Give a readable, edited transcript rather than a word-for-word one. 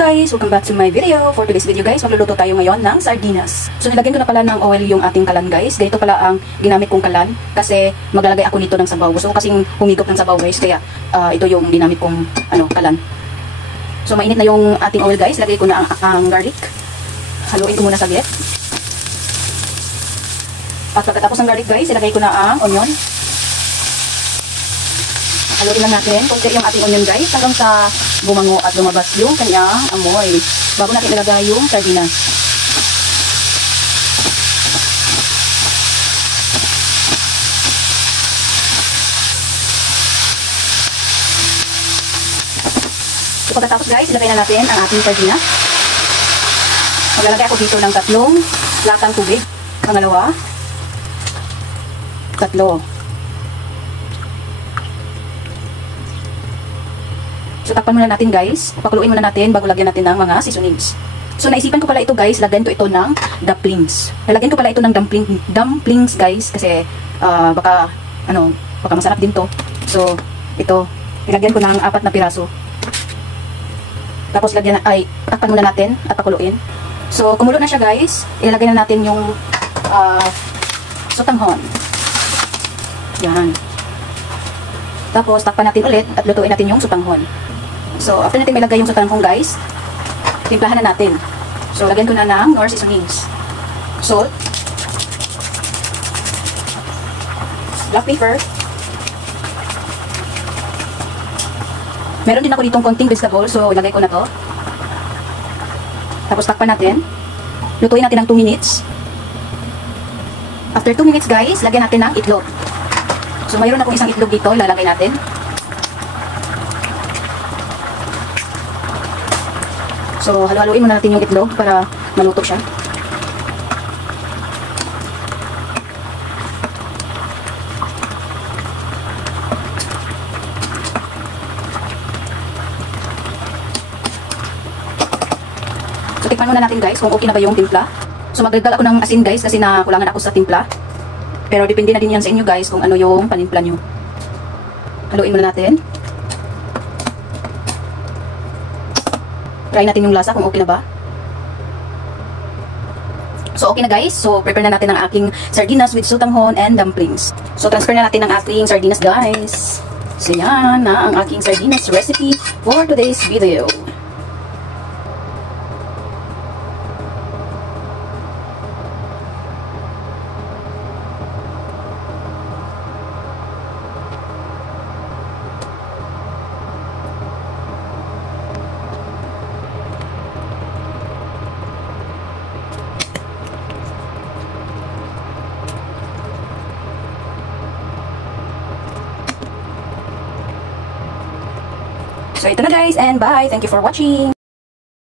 guys! Welcome back to my video. For today's video guys, magluluto tayo ngayon ng sardinas. So nilagyan ko na pala ng oil yung ating kalan guys. Ganito pala ang ginamit kong kalan kasi maglalagay ako nito ng sabaw. Gusto ko kasing humigop ng sabaw guys, kaya ito yung ginamit kong kalan. So mainit na yung ating oil guys. Lagay ko na ang garlic. Haluin ko muna saglit. At pagkatapos ng garlic guys, ilagay ko na ang onion. Haluin lang natin konti yung ating onion guys hanggang sa bumango at lumabas yung kanyang amoy bago natin ilagay yung sardinas. So pagkatapos guys, ilagay na natin ang ating sardinas. Maglalagay ako dito ng 3 latang tubig. Pangalawa, 3. So takpan muna natin guys. Pakuluin muna natin bago lagyan natin ng mga seasonings. So naisipan ko pala ito guys, lagyan ko ito ng dumplings. Lalagyan ko pala ito ng dumplings guys kasi baka masarap din to. So ito, ilagyan ko ng 4 na piraso. Tapos takpan muna natin at pakuluin. So kumulo na siya guys. Ilalagay na natin yung sotanghon. Yan. Tapos takpan natin ulit at lutuin natin yung sotanghon. So, after natin ilagay yung sotanghon guys, timplahan na natin. So, lagyan ko na ng Knorr seasonings. Salt. Black pepper. Meron din ako ditong konting vegetable, so ilagay ko na to. Tapos takpan natin. Lutuin natin ng 2 minutes. After 2 minutes guys, lagyan natin ng itlog. So, mayroon akong isang itlog dito, ilalagay natin. So, halu-haluin muna natin yung itlog para maluto siya. So, tikman muna natin guys kung okay na ba yung timpla. So, magdagdag ako ng asin guys kasi nakulangan ako sa timpla. Pero depende na din yan sa inyo guys kung ano yung panimpla nyo. Haluin muna natin. Try natin yung lasa kung okay na ba. So okay na guys. So prepare na natin ang aking sardinas with sotanghon and dumplings. So transfer na natin ang aking sardinas guys. So yan na ang aking sardinas recipe for today's video. So ito na guys, and bye! Thank you for watching!